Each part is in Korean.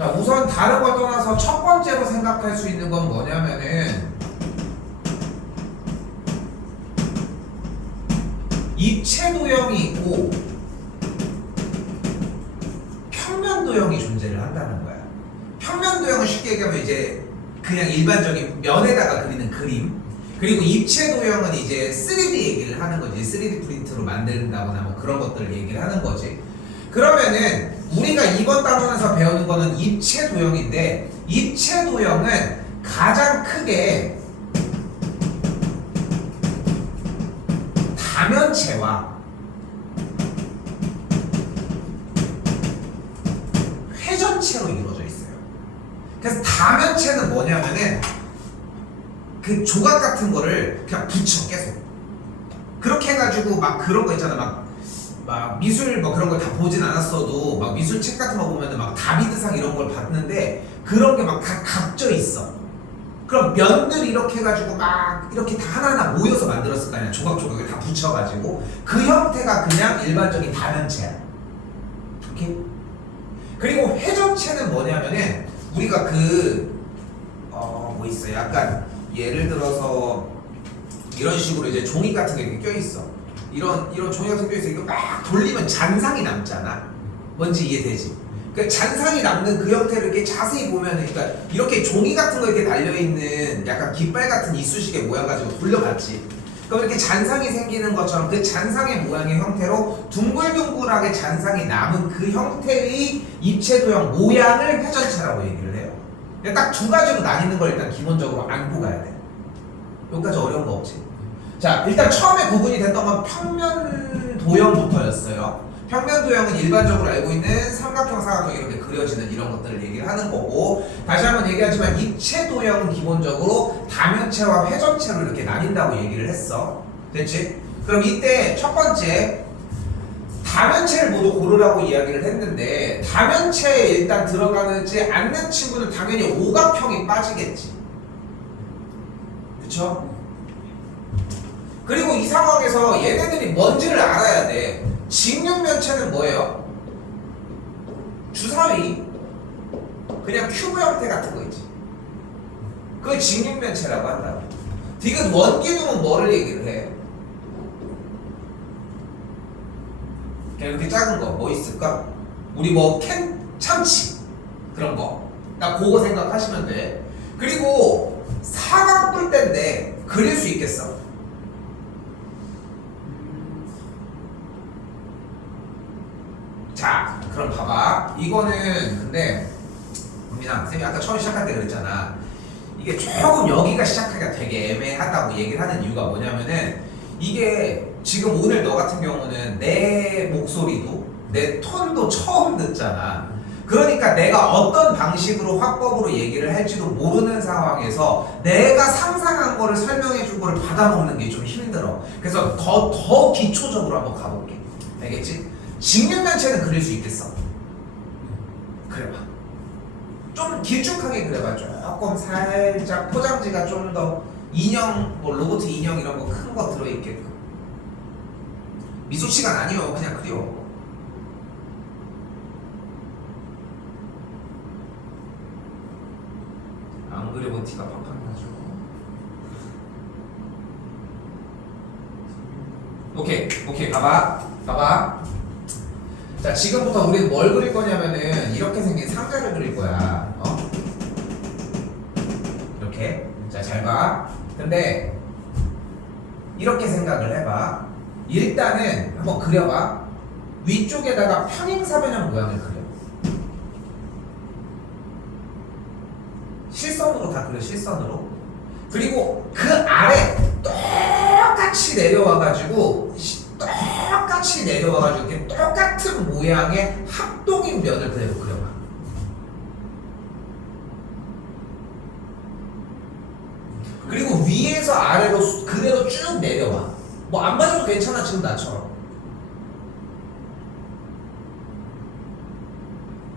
자, 우선 다른 걸 떠나서 첫 번째로 생각할 수 있는 건 뭐냐면은 입체 도형이 있고 평면 도형이 존재를 한다는 거야. 평면 도형은 쉽게 얘기하면 이제 그냥 일반적인 면에다가 그리는 그림, 그리고 입체 도형은 이제 3D 얘기를 하는 거지. 3D 프린트로 만든다거나 뭐 그런 것들을 얘기를 하는 거지. 그러면은 우리가 이번 단원에서 배우는 거는 입체 도형인데, 입체 도형은 가장 크게 다면체와 회전체로 이루어져 있어요. 그래서 다면체는 뭐냐면은 그 조각 같은 거를 그냥 붙여 계속. 그렇게 해가지고 막 그런 거 있잖아. 막 미술 뭐 그런 거 다 보진 않았어도 막 미술책 같은 거 보면은 막 다비드상 이런 걸 봤는데 그런 게 막 다 각져 있어. 그럼 면들 이렇게 해가지고 막 이렇게 다 하나하나 모여서 만들었을 거 아니야. 조각조각을 다 붙여가지고 그 형태가 그냥 일반적인 다면체야. 오케이? 그리고 회전체는 뭐냐면은 우리가 뭐 있어. 약간 예를 들어서 이런 식으로 이제 종이 같은 게 이렇게 껴 있어. 이런 종이 같은 게 껴 있어. 이거 막 돌리면 잔상이 남잖아. 뭔지 이해되지? 그 잔상이 남는 그 형태를 이렇게 자세히 보면은, 그러니까 이렇게 종이 같은 거 이렇게 달려 있는 약간 깃발 같은 이쑤시개 모양 가지고 돌려봤지. 그럼 이렇게 잔상이 생기는 것처럼 그 잔상의 모양의 형태로 둥글둥글하게 잔상이 남은 그 형태의 입체 도형 모양을 회전체라고 얘기를 해요. 딱 두 가지로 나뉘는 걸 일단 기본적으로 알고 가야 돼. 여기까지 어려운 거 없지? 자, 일단 처음에 구분이 됐던 건 평면 도형부터였어요. 평면 도형은 일반적으로 알고 있는 삼각형, 사각형 이렇게 그려지는 이런 것들을 얘기를 하는 거고, 다시 한번 얘기하지만 입체 도형은 기본적으로 다면체와 회전체로 이렇게 나뉜다고 얘기를 했어. 됐지? 그럼 이때 첫 번째 다면체를 모두 고르라고 이야기를 했는데, 다면체에 일단 들어가지 않는 친구는 당연히 오각형이 빠지겠지. 그쵸? 그리고 이 상황에서 얘네들이 뭔지를 알아야 돼. 직육면체는 뭐예요? 주사위 그냥 큐브 형태 같은 거 있지. 그걸 직육면체라고 한다고. 디귿 원기둥은 뭐를 얘기를 해? 그냥 이렇게 작은 거 뭐 있을까? 우리 뭐 참치 그런 거. 나 그거 생각하시면 돼. 그리고 사각뿔대인데 그릴 수 있겠어? 자, 그럼 봐봐. 이거는 근데 민아, 쌤이 아까 처음 시작할 때 그랬잖아. 이게 조금 여기가 시작하기가 되게 애매하다고 얘기를 하는 이유가 뭐냐면은, 이게 지금 오늘 너 같은 경우는 내 목소리도 내 톤도 처음 듣잖아. 그러니까 내가 어떤 방식으로 화법으로 얘기를 할지도 모르는 상황에서 내가 상상한 거를 설명해 준 거를 받아먹는 게 좀 힘들어. 그래서 더 기초적으로 한번 가볼게. 알겠지? 직육면체는 그릴 수 있겠어? 그래봐. 좀 길쭉하게 그려봐. 조금 살짝 포장지가 좀 더 인형, 뭐 로봇 인형 이런 거 큰 거 들어있게끔. 미술 시간 아니요. 그냥 그려. 안 그려본 티가 팍팍 나죠. 오케이. 봐봐. 자, 지금부터 우리는 뭘 그릴 거냐면은 이렇게 생긴 상자를 그릴 거야. 이렇게. 자, 잘 봐. 근데 이렇게 생각을 해봐. 일단은 한번 그려봐. 위쪽에다가 평행사변형 모양을 그려. 실선으로 다 그려. 실선으로. 그리고 그 아래 똑같이 내려와가지고 이렇게 똑같은 모양의 합동인 면을 그대로 그려봐. 그리고 위에서 아래로 그대로 쭉 내려와. 뭐 안 봐줘도 괜찮아. 지금 나처럼.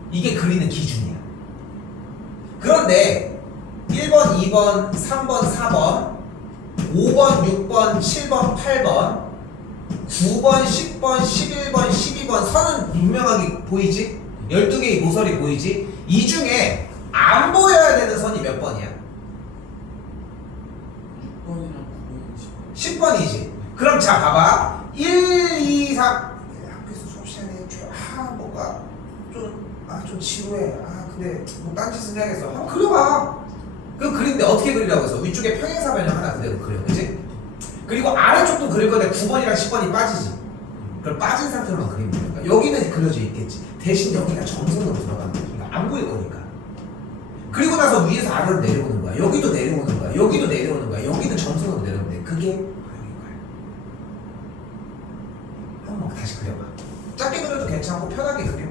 이게 그리는 기준이야. 그런데 1번, 2번, 3번, 4번, 5번, 6번, 7번, 8번, 9번, 10번, 11번, 12번 선은 분명하게 보이지? 12개의 모서리 보이지? 이 중에 안 보여야 되는 선이 몇 번이야? 6번이랑 9번이 10번이지. 그럼 자 봐봐. 1, 2, 3 학교에서 수업 시간에 뭔가 좀 지루해. 근데 뭐 딴짓은 해야겠어. 한번 그려봐. 그 그린데 어떻게 그리라고 해서 위쪽에 평행사 변형 하나 그대로 그려. 그치? 그리고 아래쪽도 그릴 건데 9번이랑 10번이 빠지지. 그럼 빠진 상태로만 그리면 되는 거야. 여기는 그려져 있겠지. 대신 여기가 점선으로 들어가는 거야. 그러니까 안 보일 거니까. 그리고 나서 위에서 아래로 내려오는 거야. 여기도 내려오는 거야. 여기도 내려오는 거야. 여기는 점선으로 내려오면 돼. 그게 그림인 거야. 한번 다시 그려봐. 짧게 그려도 괜찮고 편하게 그려.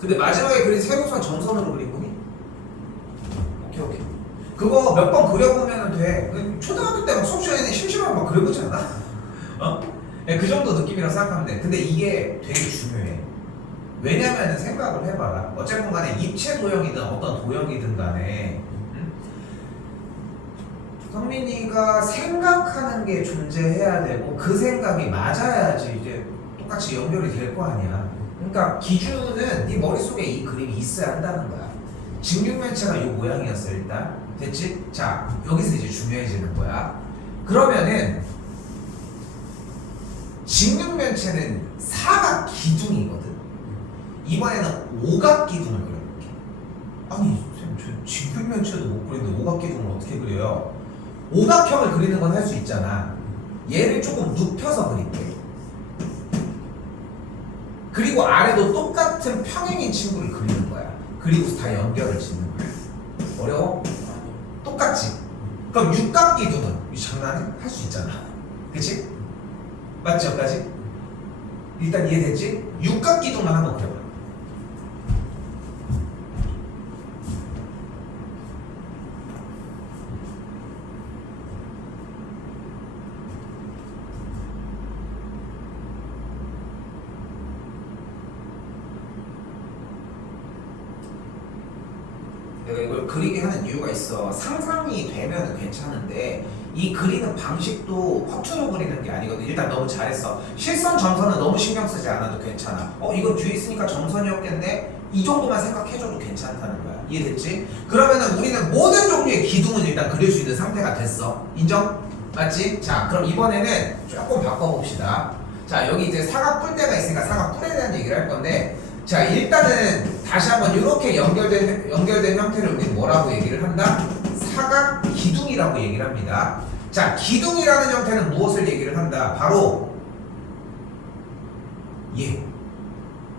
근데 마지막에 그린 세로선 점선으로 그린 거니? 오케이. 그거 몇 번 그려보면 돼. 초등학교 때 막 수업 시간에 심심하면 막 그려보지 않아? 그 정도 느낌이라고 생각하면 돼. 근데 이게 되게 중요해. 왜냐면은 생각을 해봐라. 어쨌든 간에 입체 도형이든 어떤 도형이든 간에 성민이가 생각하는 게 존재해야 되고 그 생각이 맞아야지 이제 똑같이 연결이 될 거 아니야. 그러니까 기준은 네 머릿속에 이 그림이 있어야 한다는 거야. 직육면체가 이 모양이었어 일단. 됐지? 자, 여기서 이제 중요해지는 거야. 그러면은 직육면체는 사각 기둥이거든. 이번에는 오각 기둥을 그려볼게. 아니 쌤, 저 직육면체도 못 그리는데 오각 기둥을 어떻게 그려요? 오각형을 그리는 건 할 수 있잖아. 얘를 조금 눕혀서 그릴게. 그리고 아래도 똑같은 평행인 친구를 그리는 거야. 그리고서 다 연결을 짓는 거야. 어려워? 똑같지? 그럼 육각기둥은 이 장난해? 할 수 있잖아. 그치? 맞지 여기까지? 일단 이해됐지? 육각기둥만 한번 그려봐. 내가 이걸 그리게 하는 이유가 있어. 상상이 되면 괜찮은데 이 그리는 방식도 허투루 그리는 게 아니거든. 일단 너무 잘했어. 실선 점선은 너무 신경 쓰지 않아도 괜찮아. 이거 뒤에 있으니까 점선이었겠네? 이 정도만 생각해줘도 괜찮다는 거야. 이해됐지? 그러면은 우리는 모든 종류의 기둥은 일단 그릴 수 있는 상태가 됐어. 인정? 맞지? 자, 그럼 이번에는 조금 바꿔봅시다. 자, 여기 이제 사각 뿔대가 있으니까 사각 뿔에 대한 얘기를 할 건데, 자, 일단은 다시 한번 이렇게 연결된 형태를 우리는 뭐라고 얘기를 한다? 사각 기둥이라고 얘기를 합니다. 자, 기둥이라는 형태는 무엇을 얘기를 한다? 바로 얘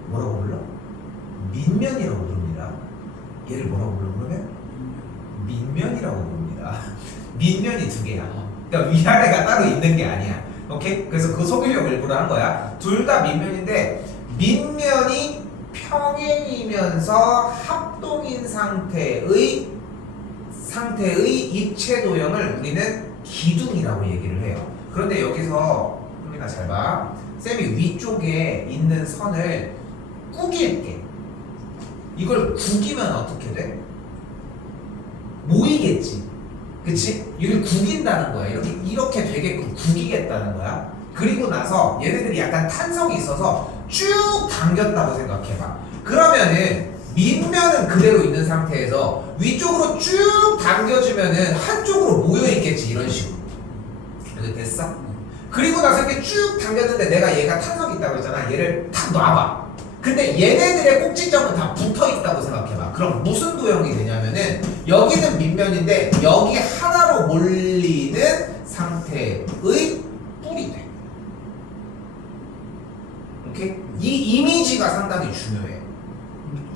뭐라고 불러? 밑면이라고 부릅니다. 얘를 뭐라고 불러 그러면? 밑면이라고 부릅니다. 밑면이 두 개야. 그러니까 위아래가 따로 있는 게 아니야. 오케이? 그래서 그 속이려고 일부러 한 거야. 둘 다 밑면인데 밑면이 평행이면서 합동인 상태의 입체 도형을 우리는 기둥이라고 얘기를 해요. 그런데 여기서 흥민아 잘 봐. 쌤이 위쪽에 있는 선을 구길게. 이걸 구기면 어떻게 돼? 모이겠지. 그치? 이걸 구긴다는 거야. 이렇게 되게끔 구기겠다는 거야. 그리고 나서 얘네들이 약간 탄성이 있어서 쭉 당겼다고 생각해봐. 그러면은 밑면은 그대로 있는 상태에서 위쪽으로 쭉 당겨주면은 한쪽으로 모여있겠지. 이런 식으로. 이렇게 됐어? 그리고 나서 이렇게 쭉 당겼는데 내가 얘가 탄성이 있다고 했잖아. 얘를 탁 놔봐. 근데 얘네들의 꼭지점은 다 붙어있다고 생각해봐. 그럼 무슨 도형이 되냐면은 여기는 밑면인데 여기 하나로 몰리는 상태의 뿔이 돼. 오케이? 이 이미지가 상당히 중요해.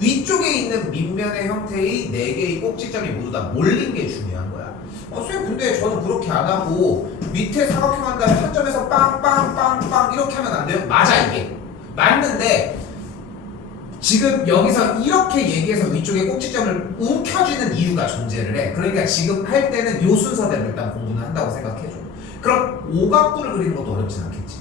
위쪽에 있는 밑면의 형태의 4개의 꼭지점이 모두 다 몰린 게 중요한 거야. 선생님 근데 저는 그렇게 안 하고 밑에 사각형 한 다음에 한 점에서 빵빵빵빵 이렇게 하면 안 돼요? 맞아 이게. 맞는데 지금 여기서 이렇게 얘기해서 위쪽에 꼭지점을 움켜쥐는 이유가 존재를 해. 그러니까 지금 할 때는 요 순서대로 일단 공부는 한다고 생각해줘. 그럼 오각부를 그리는 것도 어렵진 않겠지.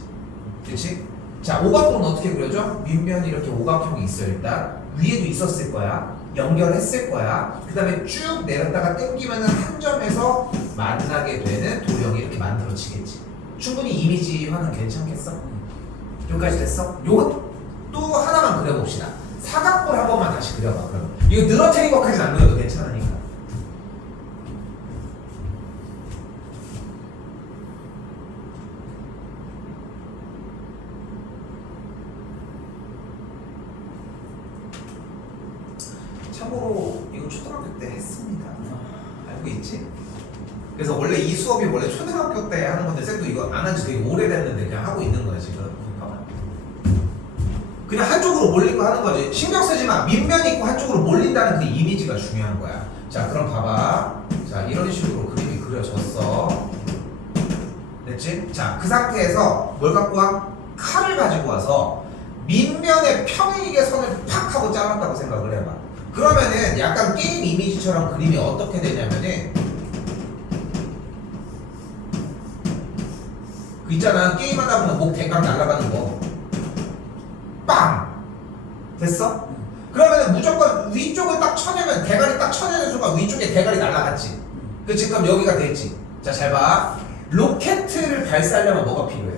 그렇지? 자, 오각부는 어떻게 그려져? 밑면이 이렇게 오각형이 있어. 일단 위에도 있었을 거야. 연결했을 거야. 그 다음에 쭉 내렸다가 당기면은 한 점에서 만나게 되는 도형이 이렇게 만들어지겠지. 충분히 이미지화는 괜찮겠어? 여기까지 됐어? 요거 또 하나만 그려봅시다. 사각뿔 한 번만 다시 그려봐. 그럼 이거 늘어뜨린 것까지는 안 그려도 괜찮으니까. 참고로 이거 초등학교 때 했습니다. 알고 있지? 그래서 원래 이 수업이 원래 초등학교 때 하는 건데 쌤도 이거 안 한 지 되게 오래됐는데 그냥 하고 있는 거야 지금. 봐봐. 그냥 한쪽으로 몰린 거 하는 거지. 신경 쓰지 마. 밑면 있고 한쪽으로 몰린다는 그 이미지가 중요한 거야. 자, 그럼 봐봐. 자, 이런 식으로 그림이 그려졌어. 됐지? 자, 그 상태에서 뭘 갖고 와? 칼을 가지고 와서 밑면에 평행이게 선을 팍 하고 잘랐다고 생각을 해봐. 그러면은 약간 게임 이미지처럼 그림이 어떻게 되냐면은 그 있잖아, 게임하다 보면 목 대강 날아가는 거 빵! 됐어? 그러면은 무조건 위쪽을 딱 쳐내면 대가리 딱 쳐내는 순간 위쪽에 대가리 날아갔지. 그치? 그럼 여기가 됐지. 자, 잘 봐. 로켓을 발사하려면 뭐가 필요해?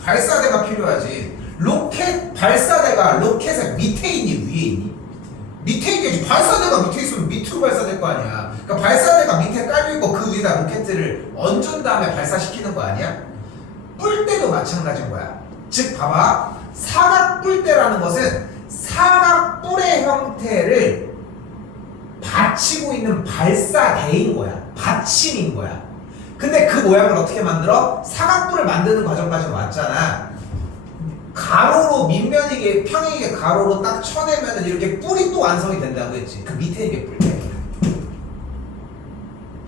발사대가 필요하지. 로켓 발사대가 로켓의 밑에 있니 위에 있니? 밑에 있겠지. 발사대가 밑에 있으면 밑으로 발사될 거 아니야. 그러니까 발사대가 밑에 깔려 있고 그 위에다 로켓을 얹은 다음에 발사시키는 거 아니야? 뿔대도 마찬가지인 거야. 즉 봐봐. 사각뿔대라는 것은 사각뿔의 형태를 받치고 있는 발사대인 거야. 받침인 거야. 근데 그 모양을 어떻게 만들어? 사각뿔을 만드는 과정까지 왔잖아. 가로로 밑면이게 평행이게 가로로 딱 쳐내면 이렇게 뿔이 또 완성이 된다고 했지. 그 밑에 이게 뿔대.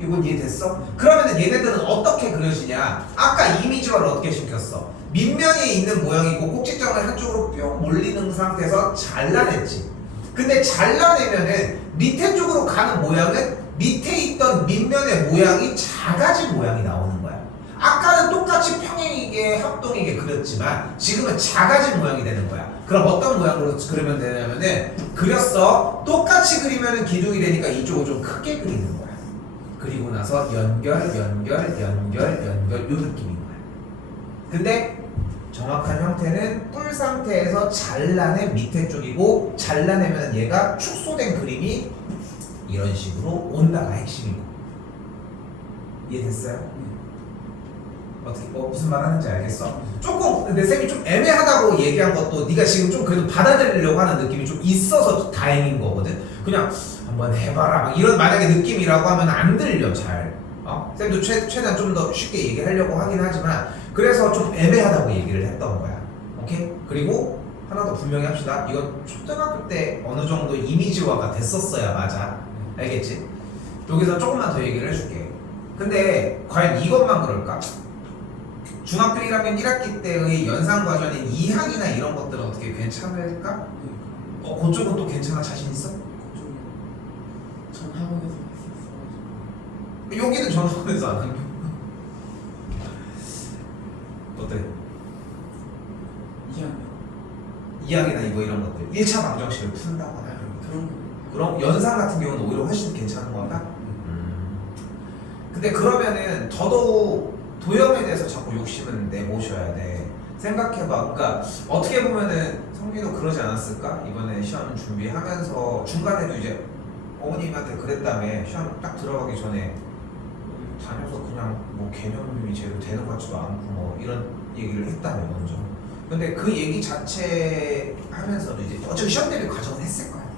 이건 이해됐어? 그러면은 얘네들은 어떻게 그려지냐? 아까 이미지화를 어떻게 시켰어? 밑면에 있는 모양이고 꼭지점을 한쪽으로 뿅 몰리는 상태에서 잘라냈지. 근데 잘라내면은 밑에 쪽으로 가는 모양은 밑에 있던 밑면의 모양이 작아진 모양이 나오는 거야. 아까는 똑같이 평행이게 합동이게 그렸지만 지금은 작아진 모양이 되는 거야. 그럼 어떤 모양으로 그리면 되냐면은 그렸어. 똑같이 그리면은 기둥이 되니까 이쪽을 좀 크게 그리는 거야. 그리고 나서 연결 요 느낌인 거야. 근데 정확한 형태는 뿔 상태에서 잘라낸 밑에 쪽이고 잘라내면 얘가 축소된 그림이 이런 식으로 온다가 핵심이고. 이해됐어요? 어떻게 무슨 말 하는지 알겠어? 조금 내 쌤이 좀 애매하다고 얘기한 것도 네가 지금 좀 그래도 받아들이려고 하는 느낌이 좀 있어서 다행인 거거든. 그냥 한번 해봐라 막 이런 만약에 느낌이라고 하면 안 들려 잘. 쌤도 최대한 좀 더 쉽게 얘기하려고 하긴 하지만 그래서 좀 애매하다고 얘기를 했던 거야. 오케이? 그리고 하나 더 분명히 합시다. 이건 초등학교 때 어느 정도 이미지화가 됐었어야 맞아. 알겠지? 여기서 조금만 더 얘기를 해줄게. 근데 과연 이것만 그럴까? 중학교 1학년 1학기 때의 연상과정인 2항이나 이런 것들은 어떻게 괜찮을까? 그쪽은 또 괜찮아? 자신 있어? 전 학원에서 했었어가지고. 여기는 전학원에서 안 하면 어때? 2학년 2항이나 이거 이런 것들 1차 방정식을 푼다거나 그런 거. 그럼 연상 같은 경우는 오히려 훨씬 괜찮은 것 같다? 근데 그러면은 더더욱 도형에 대해서 자꾸 욕심을 내보셔야 돼. 생각해봐. 그러니까 어떻게 보면은 성민도 그러지 않았을까? 이번에 시험 준비하면서 중간에도 이제 어머님한테 그랬다며. 시험 딱 들어가기 전에 다녀서 그냥 뭐 개념이 제대로 되는 것 같지도 않고 뭐 이런 얘기를 했다며 먼저. 근데 그 얘기 자체 하면서도 이제 어차피 시험 대비 과정은 했을 거 아니야.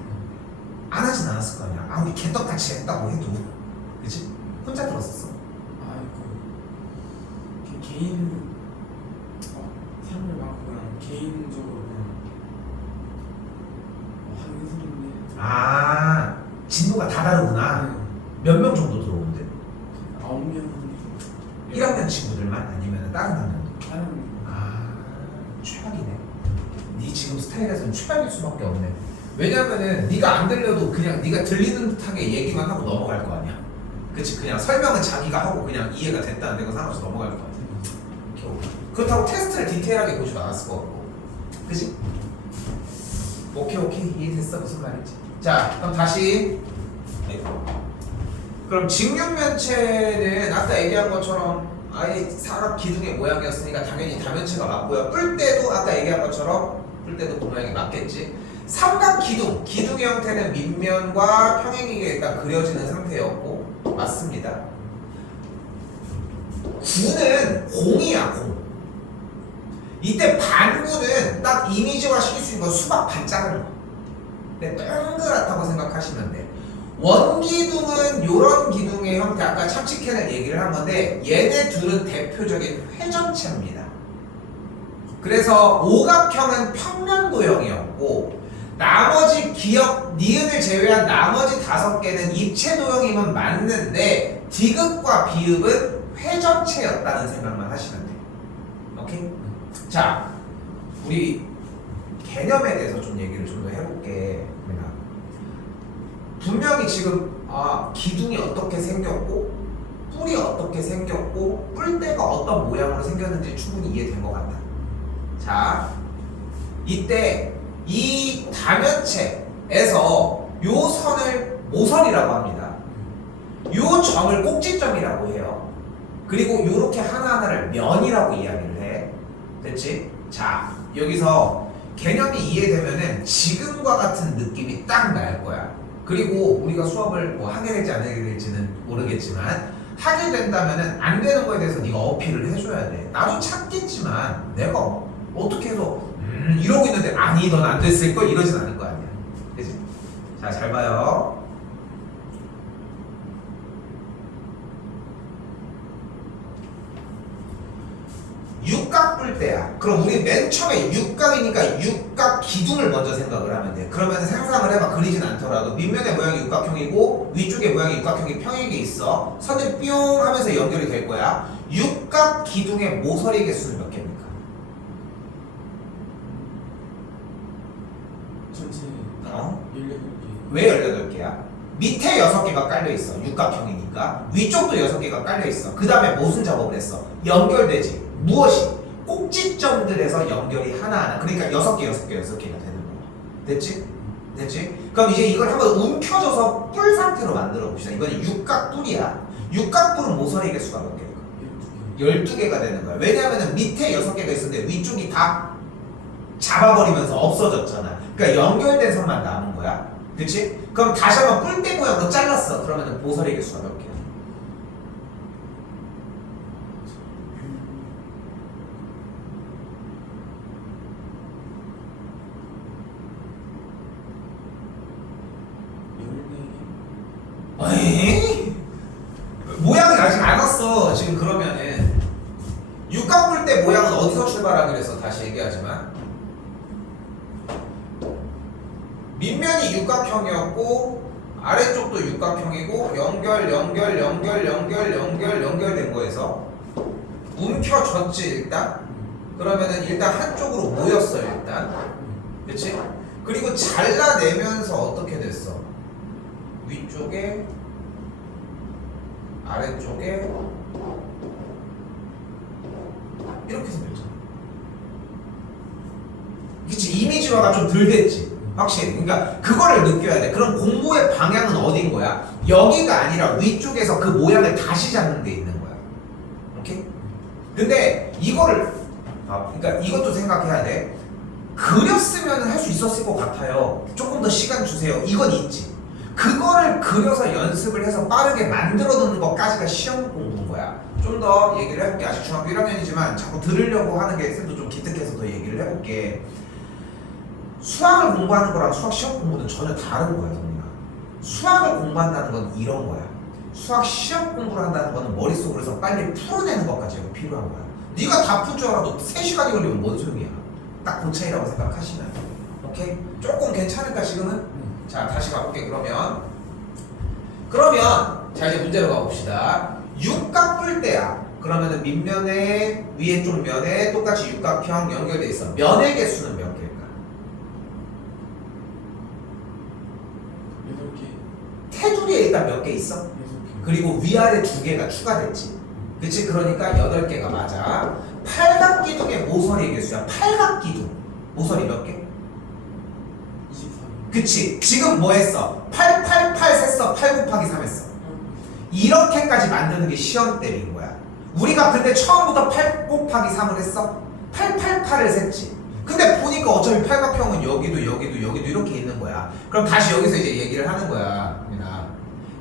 안 하진 않았을 거 아니야. 아무리 개떡같이 했다고 해도. 그치? 혼자 들었었어. 개인 사람들 많고 그냥 개인적으로 그냥 하는 소리인데. 아, 진도가 다 다르구나. 몇 명 정도 들어오는데? 9명 1학년 친구들만 아니면 다른 학년들? 하는. 아, 최악이네. 네 지금 스타일에서는 최악일 수밖에 없네. 왜냐면은 네가 안 들려도 그냥 네가 들리는 듯하게 얘기만 하고 넘어갈 거 아니야. 그치 그냥 설명은 자기가 하고 그냥 이해가 됐다는 데가 상관없이 넘어갈 것 같아. 오케이. 그렇다고 테스트를 디테일하게 보지도 않았을 것 같고 그치? 오케이 이해됐어 무슨 말인지. 자 그럼 다시 그럼 직육면체는 아까 얘기한 것처럼 아예 사각 기둥의 모양이었으니까 당연히 다면체가 맞고요. 뿔 때도 아까 얘기한 것처럼 뿔 때도 그 모양이 맞겠지. 삼각 기둥, 기둥의 형태는 밑면과 평행이게 일단 그려지는 상태였고 맞습니다. 구는 공이야 공. 이때 반구는 딱 이미지화 시킬 수 있는 건 수박 반 작은 거. 근데 동그랗다고 생각하시면 돼. 원기둥은 요런 기둥의 형태 아까 참치캔을 얘기를 한 건데 얘네 둘은 대표적인 회전체입니다. 그래서 오각형은 평면도형이었고 나머지 기역, 니은을 제외한 나머지 5개는 입체도형이면 맞는데 디귿과 비읍은 회전체였다는 생각만 하시면 돼요. 오케이? 자, 우리 개념에 대해서 좀 얘기를 좀 더 해볼게. 분명히 지금 기둥이 어떻게 생겼고 뿔이 어떻게 생겼고 뿔대가 어떤 모양으로 생겼는지 충분히 이해된 것 같다. 자, 이때 이 다면체에서 요 선을 모서리라고 합니다. 요 점을 꼭지점이라고 해요. 그리고 요렇게 하나하나를 면이라고 이야기를 해. 됐지? 자, 여기서 개념이 이해되면은 지금과 같은 느낌이 딱 날 거야. 그리고 우리가 수업을 뭐 하게 될지 안 하게 될지는 모르겠지만 하게 된다면은 안 되는 거에 대해서 네가 어필을 해줘야 돼. 나도 찾겠지만 내가 어떻게 해서 이러고 있는데 아니 넌 안 됐을걸 이러진 않을 거 아니야. 그치? 자, 잘 봐요. 육각뿔대야. 그럼 우리 맨 처음에 육각이니까 육각 기둥을 먼저 생각을 하면 돼. 그러면 상상을 해봐. 그리진 않더라도 밑면의 모양이 육각형이고 위쪽의 모양이 육각형이 평행에 있어. 선을 뿅 하면서 연결이 될 거야. 육각 기둥의 모서리 개수는 몇 개입니까? 전체 어? 18개. 왜 18개야? 밑에 6개가 깔려있어. 육각형이니까. 위쪽도 6개가 깔려있어. 그 다음에 무슨 작업을 했어? 연결되지. 무엇이? 꼭지점들에서 연결이 하나하나. 그러니까 6개 되는 거야. 됐지? 됐지? 그럼 이제 이걸 한번 움켜줘서 뿔 상태로 만들어 봅시다. 이번엔 육각뿔이야. 육각뿔은 모서리 개수가 몇 개일까? 12개가 되는 거야. 왜냐하면 밑에 6개가 있었는데 위쪽이 다 잡아버리면서 없어졌잖아. 그러니까 연결된 선만 남은 거야. 그치? 그럼 다시 한번 뿔대 모양으로 잘랐어. 그러면 모서리 개수가 몇 개야? 에이? 모양이 아직 안 왔어. 지금 그러면은 육각뿔대 모양은 어디서 출발하기로 했어? 다시 얘기하지만 밑면이 육각형이었고 아래쪽도 육각형이고 연결된 거에서 움켜졌지 일단. 그러면은 일단 한쪽으로 모였어 일단. 그치? 그리고 잘라내면서 어떻게 됐어? 위쪽에 아래쪽에 이렇게 생겼잖아. 그치? 이미지화가 좀 덜 됐지. 확실히. 그러니까 그거를 느껴야 돼. 그럼 공부의 방향은 어딘 거야? 여기가 아니라 위쪽에서 그 모양을 다시 잡는 데 있는 거야. 오케이? 근데 이거를 그러니까 이것도 생각해야 돼. 그렸으면 할 수 있었을 것 같아요. 조금 더 시간 주세요. 이건 있지. 그거를 그려서 연습을 해서 빠르게 만들어 놓는 것까지가 시험 공부인 거야. 좀 더 얘기를 해볼게. 아직 중학교 1학년이지만 자꾸 들으려고 하는 게 쌤도 좀 기특해서 더 얘기를 해볼게. 수학을 공부하는 거랑 수학 시험 공부는 전혀 다른 거야, 정민아. 수학을 공부한다는 건 이런 거야. 수학 시험 공부를 한다는 거는 머릿속으로 해서 빨리 풀어내는 것까지가 필요한 거야. 네가 다 풀 줄 알아도 3시간이 걸리면 뭔 소용이야. 딱 그 차이라고 생각하시면. 오케이? 조금 괜찮을까 지금은? 자, 다시 가볼게. 그러면 자, 이제 문제로 가봅시다. 육각뿔대야. 그러면은 밑면에 위에 쪽 면에 똑같이 육각형 연결돼 있어. 면의 개수는 몇 개일까? 8개. 테두리에 일단 몇 개 있어? 6개. 그리고 위아래 2개가 추가됐지. 그치? 그러니까 8개가 맞아. 팔각기둥의 모서리 개수야. 팔각기둥 모서리 몇 개? 24. 그치? 지금 뭐 했어? 888 셌어. 8 곱하기 3 했어. 이렇게까지 만드는 게 시험 때인 거야. 우리가 근데 처음부터 8 곱하기 3을 했어? 888을 셌지. 근데 보니까 어차피 팔각형은 여기도 이렇게 있는 거야. 그럼 다시 여기서 이제 얘기를 하는 거야. 민아.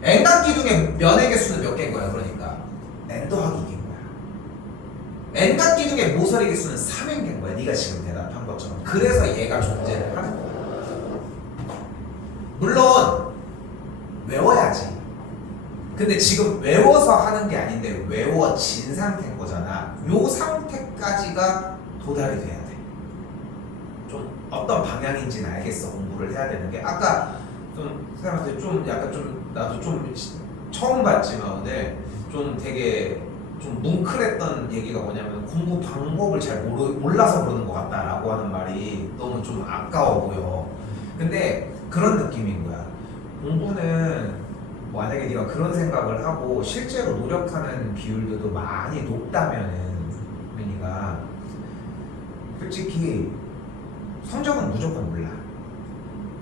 N각기둥의 면의 개수는 몇 개인 거야? 그러니까 N 더하기 2개인 거야. N각기둥의 모서리 개수는 3인 개인 거야. 네가 지금 대답한 것처럼. 그래서 얘가 존재를 하는 거야. 물론 외워야지. 근데 지금 외워서 하는 게 아닌데 외워진 상태인 거잖아. 요 상태까지가 도달이 돼야 돼. 좀 어떤 방향인지는 알겠어. 공부를 해야 되는 게 아까 좀 사람한테 좀 약간 좀 나도 좀 처음 봤지만 오늘 좀 되게 좀 뭉클했던 얘기가 뭐냐면 공부 방법을 잘 몰라서 그러는 것 같다라고 하는 말이 너무 좀 아까워 보여. 근데 그런 느낌인 거야. 공부는 만약에 네가 그런 생각을 하고 실제로 노력하는 비율들도 많이 높다면은 민이가 솔직히 성적은 무조건 몰라.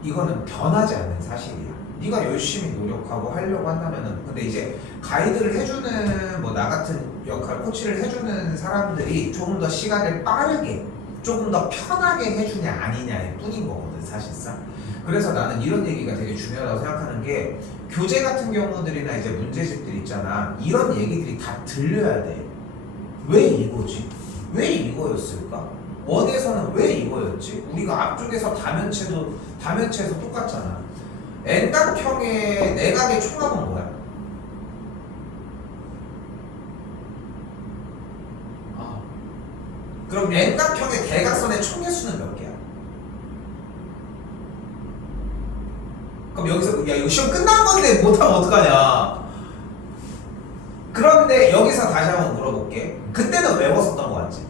이거는 변하지 않는 사실이야. 네가 열심히 노력하고 하려고 한다면은 근데 이제 가이드를 해주는 뭐 나 같은 역할 코치를 해주는 사람들이 조금 더 시간을 빠르게 조금 더 편하게 해주냐 아니냐의 뿐인 거거든 사실상. 그래서 나는 이런 얘기가 되게 중요하다고 생각하는 게 교재 같은 경우들이나 이제 문제집들 있잖아. 이런 얘기들이 다 들려야 돼. 왜 이거지? 왜 이거였을까? 원에서는 왜 이거였지? 우리가 앞쪽에서 다면체에서 똑같잖아. N각형의 내각의 총합은 뭐야? 그럼 N각형의 대각선의 총개수는 몇 개야? 그럼 여기서 야 이거 시험 끝난 건데 못하면 어떡하냐? 그런데 여기서 다시 한번 물어볼게. 그때는 외웠었던 거 같지?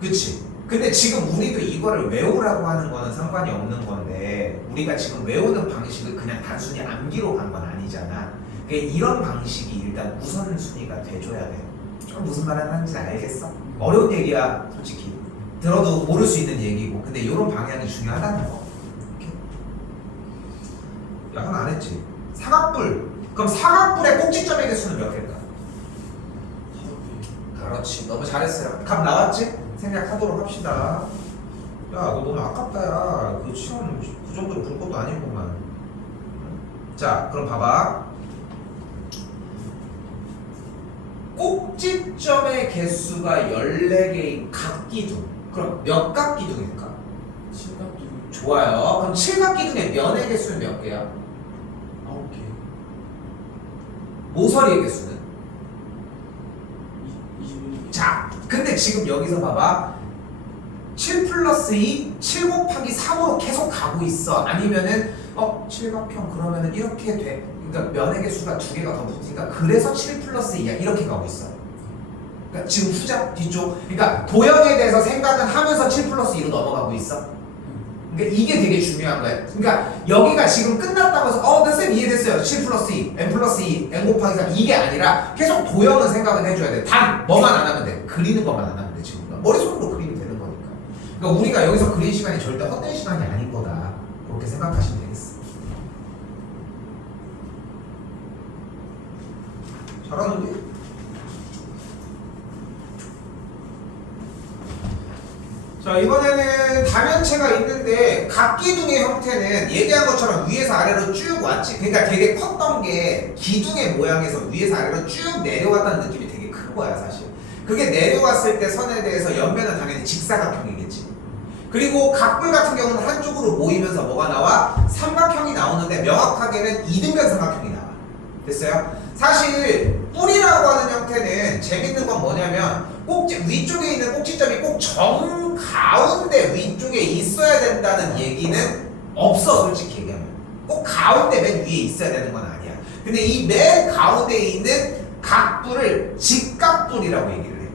그치? 근데 지금 우리도 이거를 외우라고 하는 거는 상관이 없는 건데 우리가 지금 외우는 방식을 그냥 단순히 암기로 간 건 아니잖아. 그러니까 이런 방식이 일단 우선순위가 돼줘야 돼. 좀 무슨 말 하는지 알겠어? 어려운 얘기야 솔직히. 들어도 모를 수 있는 얘기고 근데 이런 방향이 중요하다는 거. 약간 안 했지? 사각뿔. 그럼 사각뿔의 꼭지점의 개수는 몇 개일까? 5개. 그렇지. 너무 잘했어요. 값 나왔지? 생략하도록 합시다. 야, 너 너무 아깝다, 야. 그 시험 그 정도로 볼 것도 아니구만. 자, 그럼 봐봐. 꼭지점의 개수가 14개인 각기둥. 그럼 몇 각기둥일까? 7각기둥. 좋아요. 그럼 7각기둥의 면의 개수는 몇 개야? 9개. 모서리의 개수는? 21개. 자, 근데 지금 여기서 봐봐. 7 플러스 2, 7 곱하기 3으로 계속 가고 있어. 아니면은 칠각형 그러면은 이렇게 돼. 그러니까 면의 개수가 2개가 더 붙으니까 그래서 7 플러스 2야. 이렇게 가고 있어. 그러니까 지금 후자 뒤쪽. 그러니까 도형에 대해서 생각은 하면서 7 플러스 2로 넘어가고 있어. 그러니까 이게 되게 중요한 거야. 그러니까 여기가 지금 끝났다고 해서 쌤 이해됐어요. 7 플러스 2, n 플러스 2, n 곱하기 3 이게 아니라 계속 도형은 생각은 해줘야 돼. 단 뭐만 안 하면 돼. 그리는 것만 안 하면 돼. 지금 머릿속으로 그리면 되는 거니까. 그러니까 우리가 여기서 그린 시간이 절대 헛된 시간이 아닌 거다. 그렇게 생각하시면 되겠어. 잘하는데? 자, 이번에는 다면체가 있는데 각기둥의 형태는 얘기한 것처럼 위에서 아래로 쭉 왔지. 그러니까 되게 컸던 게 기둥의 모양에서 위에서 아래로 쭉 내려왔다는 느낌이 되게 큰 거야 사실. 그게 내려왔을 때 선에 대해서 옆면은 당연히 직사각형이겠지. 그리고 각불 같은 경우는 한쪽으로 모이면서 뭐가 나와? 삼각형이 나오는데 명확하게는 이등변 삼각형이 나와. 됐어요? 사실 뿔이라고 하는 형태는 재밌는 건 뭐냐면 위쪽에 있는 꼭지점이 꼭 정가운데 위쪽에 있어야 된다는 얘기는 없어. 솔직히 얘기하면 꼭 가운데 맨 위에 있어야 되는 건 아니야. 근데 이 맨 가운데에 있는 각뿔을 직각뿔이라고 얘기를 해.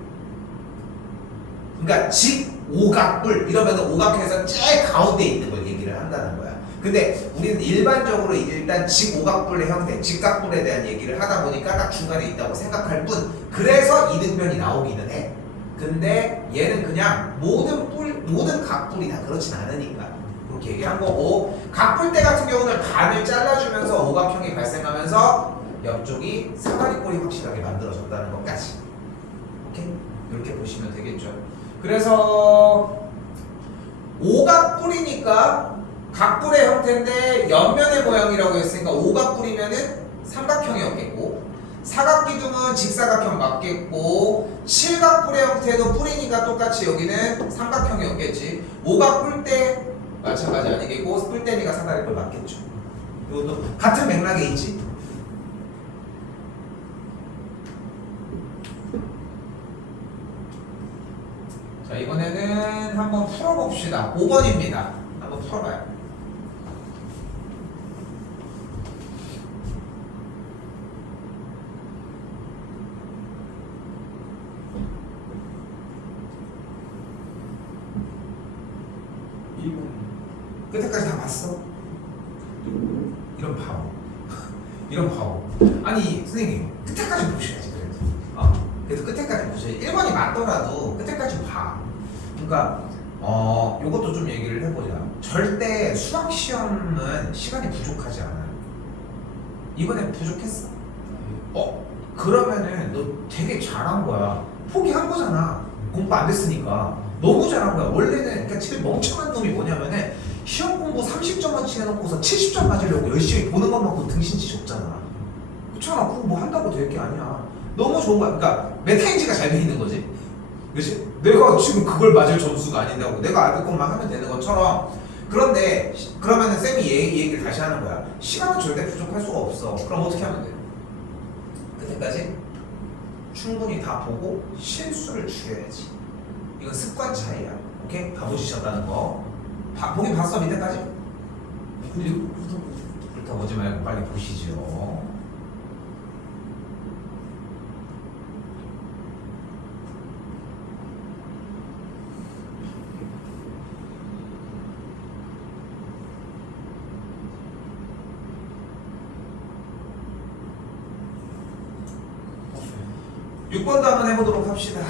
그러니까 직오각뿔 이러면 오각형에서 제일 가운데에 있는 걸 얘기를 한다는 거야. 근데 우리는 일반적으로 일단 직오각뿔의 형태, 직각뿔에 대한 얘기를 하다 보니까 딱 중간에 있다고 생각할 뿐 그래서 이등변이 나오기는 해. 근데 얘는 그냥 모든 각뿔이 다 그렇진 않으니까 그렇게 얘기한 거고 각뿔대 같은 경우는 반을 잘라주면서 오각형이 발생하면서 옆쪽이 사다리꼴이 확실하게 만들어졌다는 것까지. 오케이? 이렇게 보시면 되겠죠. 그래서 오각뿔이니까 각뿔의 형태인데 옆면의 모양이라고 했으니까 오각뿔이면은 삼각형이었겠고 사각기둥은 직사각형 맞겠고 칠각뿔의 형태도 뿔이니까 똑같이 여기는 삼각형이었겠지. 오각뿔대 마찬가지 아니겠고 뿔대니까 사다리꼴 맞겠죠. 이것도 같은 맥락에 있지. 자 이번에는 한번 풀어봅시다. 5번입니다. 한번 풀어봐요. 끝에까지 다 봤어? 이런 바보. 이런 바보. 아니 선생님 끝에까지 보셔야지 그래도. 그래도 끝에까지 보셔야지. 1번이 맞더라도 끝에까지 봐. 그러니까 요것도 좀 얘기를 해보자. 절대 수학 시험은 시간이 부족하지 않아요. 이번에 부족했어? 그러면은 너 되게 잘한 거야. 포기한 거잖아. 공부 안 됐으니까. 너무 잘한 거야. 원래는 그러니까 제일 멍청한 놈이 뭐냐면은 시험 공부 30점어치 해놓고서 70점 맞으려고 열심히 보는 것만 보고 등신치 줬잖아. 그렇잖아. 그거 뭐 한다고 될 게 아니야. 너무 좋은 거야. 그러니까 메타인지가 잘 돼 있는 거지. 그렇지? 내가 지금 그걸 맞을 점수가 아닌다고 내가 알던 것만 하면 되는 것처럼. 그런데 그러면은 쌤이 이 얘기를 다시 하는 거야. 시간은 절대 부족할 수가 없어. 그럼 어떻게 하면 돼? 그때까지 충분히 다 보고 실수를 줄여야지. 이건 습관 차이야. 오케이? 다 보시셨다는 거. 보긴 봤어 밑에까지? 훑어보지 말고 빨리 보시죠. 네. 6번도 한번 해보도록 합시다.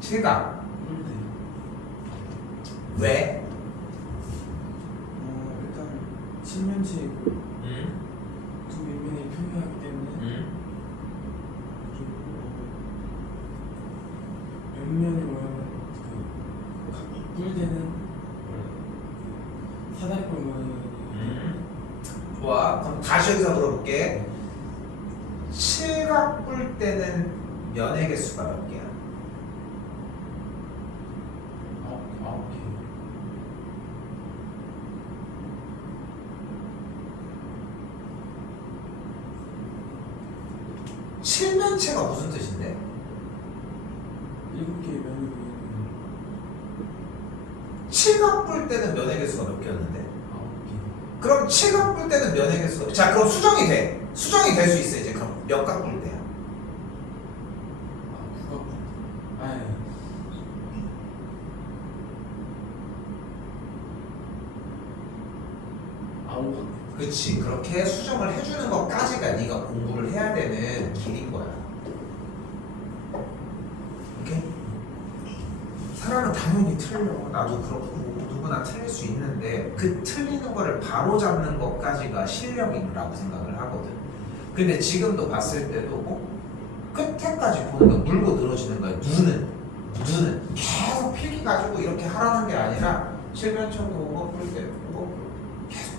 칠각. 왜? 일단 칠면체 두 면면이 평행하기 때문에 옆면의 모양은 그 뿔대는 사다리꼴 모양이에요. 좋아. 그럼 다시 여기서 물어볼게. 칠각 뿔대는 면의 개수가 몇 개야? 9개. 칠면체가 무슨 뜻인데? 7개의 면이 보이는 칠각 뿔대는 면의 개수가 몇 개였는데? 9개. 그럼 칠각 뿔대는 면의 개수가 자 그럼 수정이 돼. 수정이 될 수 있어 이제. 그럼 몇 각 뿔대야? 국악. 아니. 그치. 그렇게 수정을 해주는 것까지가 네가 공부를 해야 되는 길인 거야. 오케이? 사람은 당연히 틀려. 나도 그렇고 누구나 틀릴 수 있는데 그 틀리는 거를 바로잡는 것까지가 실력이라고 생각을 하거든. 근데 지금도 봤을 때도 끝에까지 보는 거 물고 늘어지는 거야. 눈은 계속 필기 가지고 이렇게 하라는 게 아니라 실면적으로 오고 풀 때 오고 계속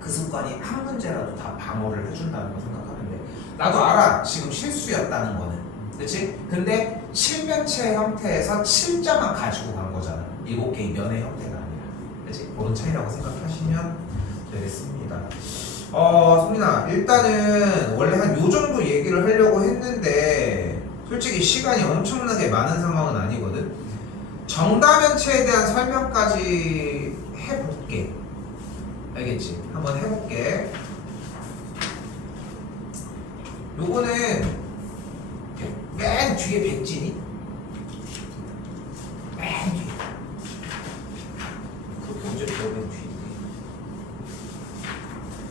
그 습관이 한 문제라도 다 방어를 해준다는 거 생각하면 돼. 나도 알아. 지금 실수였다는 거는. 그치? 근데 칠면체 형태에서 7자만 가지고 간 거잖아. 7개의 면의 형태가 아니라. 그치? 그런 차이라고 생각하시면 되겠습니다. 소민아, 일단은 원래 한 요 정도 얘기를 하려고 했는데 솔직히 시간이 엄청나게 많은 상황은 아니거든. 정다면체에 대한 설명까지 해볼게. 알겠지? 한번 해볼게. 요거는 맨 뒤에 백진이? 맨 뒤에. 그렇게 언제 맨 뒤에?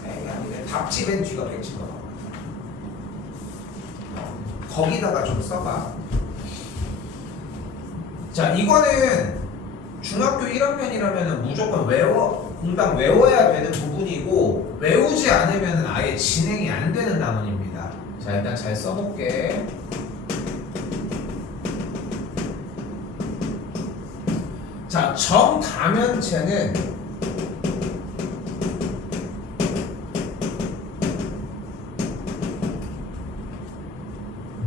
에이, 아니네. 답지 맨 뒤가 백진가 봐. 거기다가 좀 써봐. 자, 이거는 중학교 1학년이라면 무조건 공당 외워야 되는 부분이고, 외우지 않으면 아예 진행이 안 되는 단원입니다. 자, 일단 잘 써볼게. 자, 정다면체는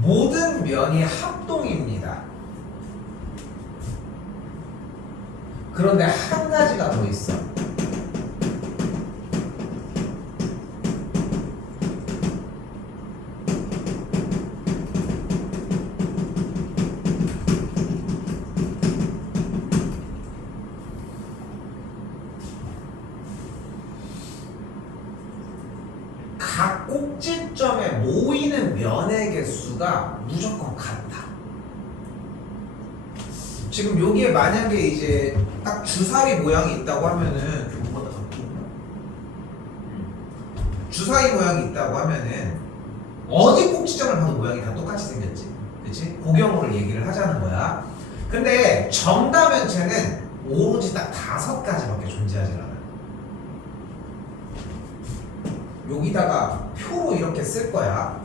모든 면이 합동입니다. 그런데 한 가지가 더 있어. 각 꼭지점에 모이는 면의 개수가 무조건 같아. 지금 여기에 만약에 이제 딱 주사위 모양이 있다고 하면은 주사위 모양이 있다고 하면은 어디 꼭지점을 봐도 모양이 다 똑같이 생겼지, 그렇지? 고경으로 얘기를 하자는 거야. 근데 정다면체는 오로지 딱 5가지밖에 존재하지 않아. 여기다가 표로 이렇게 쓸 거야.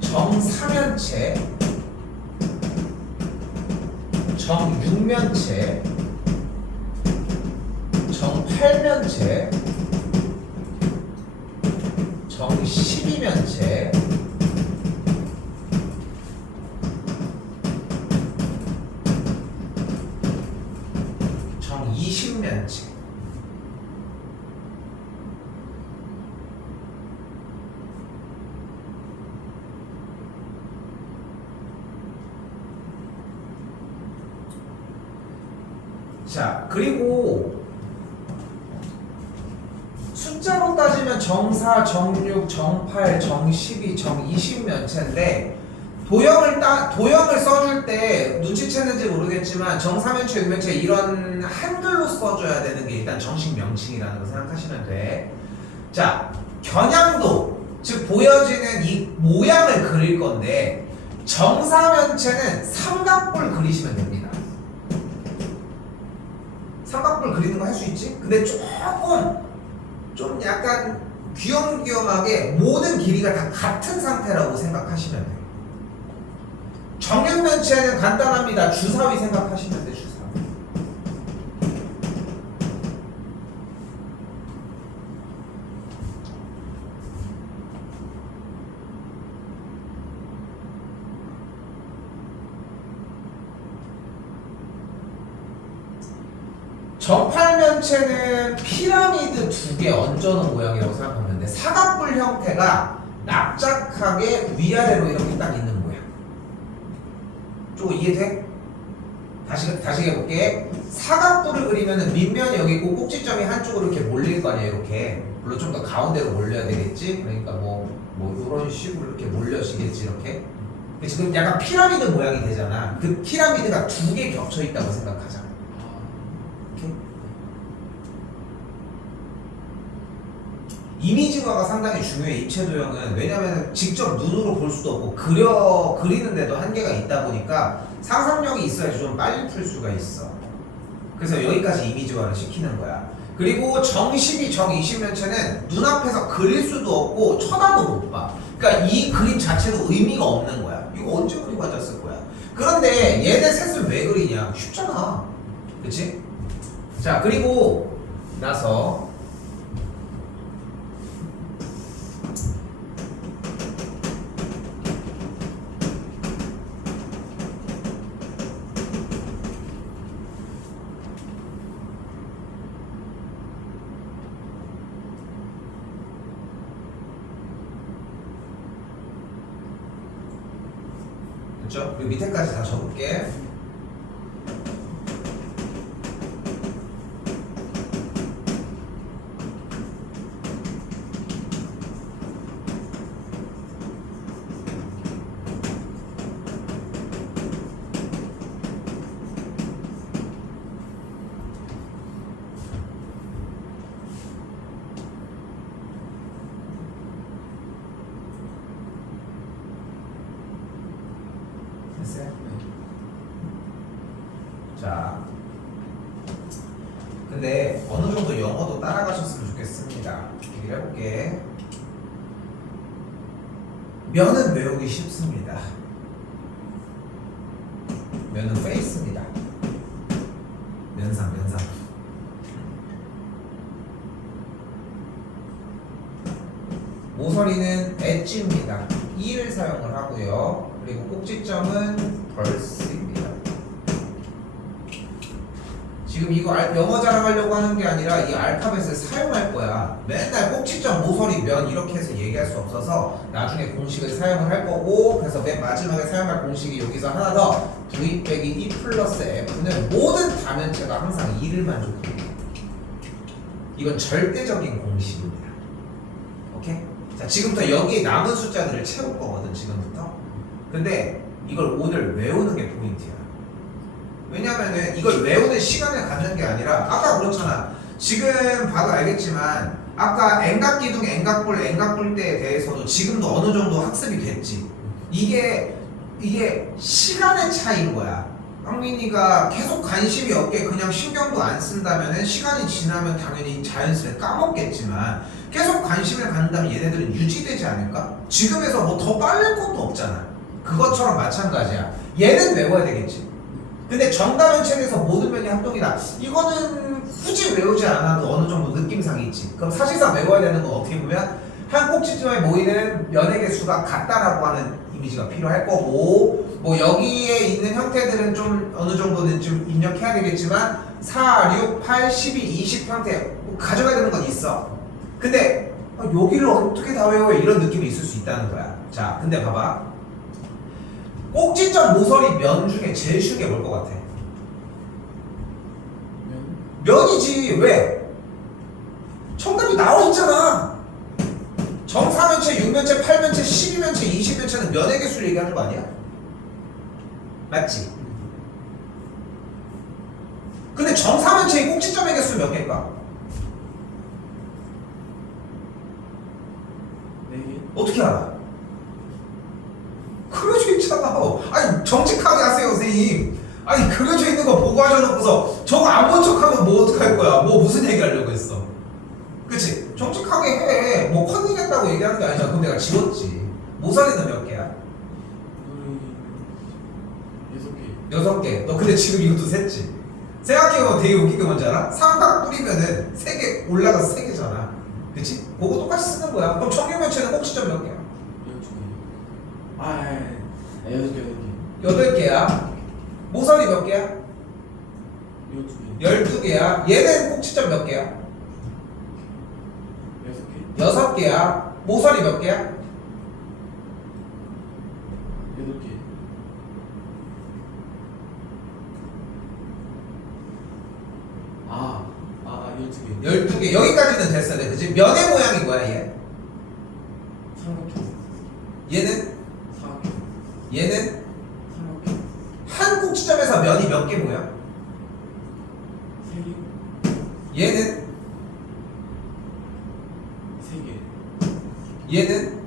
정사면체, 정육면체, 정팔면체, 정십이면체, 정이십면체. 자, 그리고 숫자로 따지면 정사, 정육, 정팔, 정십이, 정이십면체인데 도형을 써줄 때 눈치챘는지 모르겠지만 정사면체, 육면체 이런 한글로 써줘야 되는 게 일단 정식 명칭이라는 거 생각하시면 돼. 자, 겨냥도, 즉 보여지는 이 모양을 그릴 건데 정사면체는 삼각뿔 그리시면 됩니다. 삼각뿔 그리는 거 할 수 있지? 근데 조금 좀 약간 귀염귀염하게 모든 길이가 다 같은 상태라고 생각하시면 돼요. 정육면체는 간단합니다. 주사위 생각하시면 돼, 주사위. 정팔면체는 피라미드 2개 얹어놓은 모양이라고 생각하면 되는데 사각뿔 형태가 납작하게 위아래로 이렇게 딱 있는 모양. 좀 이해돼? 다시 해볼게. 사각뿔을 그리면은 밑면이 여기 있고 꼭지점이 한쪽으로 이렇게 몰릴 거 아니야, 이렇게. 물론 좀 더 가운데로 몰려야 되겠지. 그러니까 뭐 이런 식으로 이렇게 몰려지겠지, 이렇게. 지금 약간 피라미드 모양이 되잖아. 그 피라미드가 2개 겹쳐 있다고 생각하자. 이미지화가 상당히 중요해, 입체 도형은. 왜냐면 직접 눈으로 볼 수도 없고 그리는데도 한계가 있다 보니까 상상력이 있어야지 좀 빨리 풀 수가 있어. 그래서 여기까지 이미지화를 시키는 거야. 그리고 정십이, 정이십면체는 눈앞에서 그릴 수도 없고 쳐다도 못 봐. 그러니까 이 그림 자체도 의미가 없는 거야. 이거 언제 그리고 앉았을 거야. 그런데 얘네 셋을 왜 그리냐? 쉽잖아, 그치? 자, 그리고 나서 됐죠? 그리고 밑에까지 다 적을게. 됐어요? 자, 근데 어느 정도 영어도 따라가셨으면 좋겠습니다. 얘기를 해볼게. 면은 외우기 쉽습니다. 면은 페이스입니다. 면상. 모서리는 엣지입니다. e를 사용을 하고요. 그리고 꼭지점은 벌스입니다. 지금 이거 영어 자랑하려고 하는 게 아니라 이 알파벳을 사용할 거야. 맨날 꼭지점, 모서리, 면 이렇게 해서 얘기할 수 없어서 나중에 공식을 사용을 할 거고, 그래서 맨 마지막에 사용할 공식이 여기서 하나 더 v 빼기 e 플러스 f는 모든 다면체가 항상 2를 만족합니다. 이건 절대적인 공식입니다. 오케이? 자, 지금부터 여기에 남은 숫자들을 채울 거거든, 지금부터. 근데 이걸 오늘 외우는 게 포인트야. 왜냐면은 이걸 외우는 시간을 갖는 게 아니라, 아까 그렇잖아. 지금 봐도 알겠지만 아까 N각기둥, N각불, N각불대에 대해서도 지금도 어느 정도 학습이 됐지. 이게 시간의 차이인 거야. 황민이가 계속 관심이 없게 그냥 신경도 안 쓴다면은 시간이 지나면 당연히 자연스레 까먹겠지만, 계속 관심을 갖는다면 얘네들은 유지되지 않을까? 지금에서 뭐 더 빠를 것도 없잖아. 그것처럼 마찬가지야. 얘는 외워야 되겠지. 근데 정다면체에서 모든 면이 합동이다. 이거는 굳이 외우지 않아도 어느 정도 느낌상이 있지. 그럼 사실상 외워야 되는 건 어떻게 보면 한 꼭지점에 모이는 면의 개수가 같다라고 하는 이미지가 필요할 거고, 뭐 여기에 있는 형태들은 좀 어느 정도는 좀 입력해야 되겠지만 4, 6, 8, 12, 20 형태 뭐 가져가야 되는 건 있어. 근데 여기를 어떻게 다 외워? 이런 느낌이 있을 수 있다는 거야. 자, 근데 봐봐. 꼭지점, 모서리, 면 중에 제일 쉬운 게 뭘 것 같아? 면이지. 왜? 정답이 나와 있잖아. 정사면체, 6면체, 8면체, 12면체, 20면체는 면의 개수를 얘기하는 거 아니야? 맞지? 근데 정사면체의 꼭지점의 개수 몇 개일까? 4개. 어떻게 알아? 그려져 있잖아. 아니 정직하게 하세요, 선생님. 아니 그려져 있는 거 보고 하셔놓고서 저거 안 본 척하면 뭐 어떡할 거야? 뭐 무슨 얘기 하려고 했어? 그치? 정직하게 해. 뭐 컨닝했다고 얘기하는 게 아니잖아. 그럼 내가 지웠지. 모서리는 몇 개야? 모서리 6개. 6개. 너 근데 지금 이것도 셌지? 생각해보면 되게 웃긴 게 뭔지 알아? 삼각 뿌리면은 3개 올라가서 3개잖아. 그치? 그거 똑같이 쓰는 거야. 그럼 청유면체는 꼭지점 몇 개야? 12개. 8개야. 모서리 몇 개야? 12개야. 얘는 꼭지점 몇 개야? 6개. 6개야. 모서리 몇 개야? 8개. 아, 12개. 12개. 여기까지는 됐어야 돼. 그치? 면의 모양이 뭐야, 얘? 삼각형. 얘는? 사각형. 얘는? 삼각형. 한 꼭지점에서 면이 몇 개 모여? 3개. 얘는? 3개. 얘는?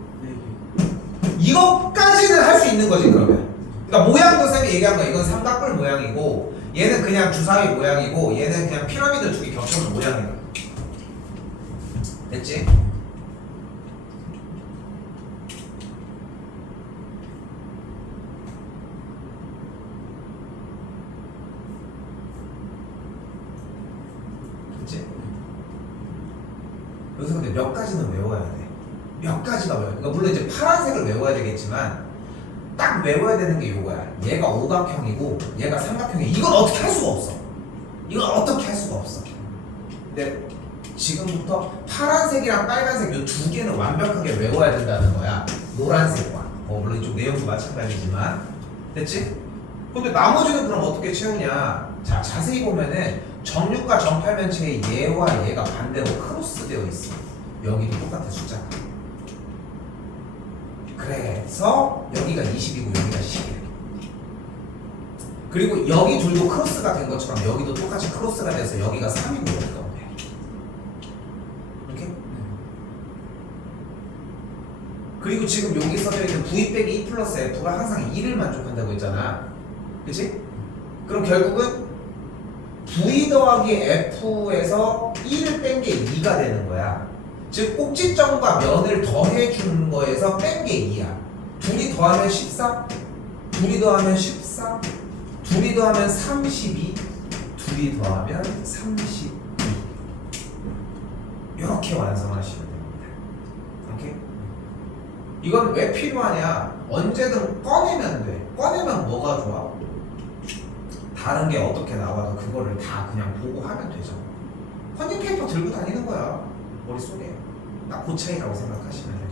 4개. 이것까지는 할 수 있는 거지, 그러면. 그러니까 모양도 쌤이 얘기한 거야. 이건 삼각뿔 모양이고, 얘는 그냥 주사위 모양이고, 얘는 그냥 피라미드 2개 겹쳐놓은 모양이야. 됐지? 됐지? 여기서 근데 몇 가지는 외워야 돼. 몇 가지가 외워야 돼. 그러니까 물론 이제 파란색을 외워야 되겠지만, 딱 외워야 되는 게 요거야. 얘가 오각형이고 얘가 삼각형이. 이건 어떻게 할 수가 없어. 이건 어떻게 할 수가 없어. 근데 지금부터 파란색이랑 빨간색 요 2개는 완벽하게 외워야 된다는 거야. 노란색과 물론 이쪽 내용도 마찬가지지만. 됐지? 근데 나머지는 그럼 어떻게 채우냐? 자, 자세히 보면은 정육과 정팔면체의 얘와 얘가 반대로 크로스 되어 있어. 여기도 똑같아 숫자가. 그래서 여기가 20이고 여기가 10이야. 그리고 여기 둘도 크로스가 된 것처럼 여기도 똑같이 크로스가 돼서 여기가 3이고 여기가 5야. 이렇게? 그리고 지금 여기 써져 있는 V 빼기 2 플러스 F가 항상 2를 만족한다고 했잖아. 그치? 그럼 결국은 V 더하기 F에서 1을 뺀 게 2가 되는 거야. 즉 꼭지점과 면을 더해주는 거에서 뺀 게 2야. 둘이 더하면 14, 둘이 더하면 14, 둘이 더하면 32, 둘이 더하면 32. 이렇게 완성하시면 됩니다. 오케이? 이건 왜 필요하냐? 언제든 꺼내면 돼. 꺼내면 뭐가 좋아? 다른 게 어떻게 나와도 그거를 다 그냥 보고 하면 되죠. 컨닝 페이퍼 들고 다니는 거야. 머릿속에. 딱 그 차이라고 생각하시면 돼요.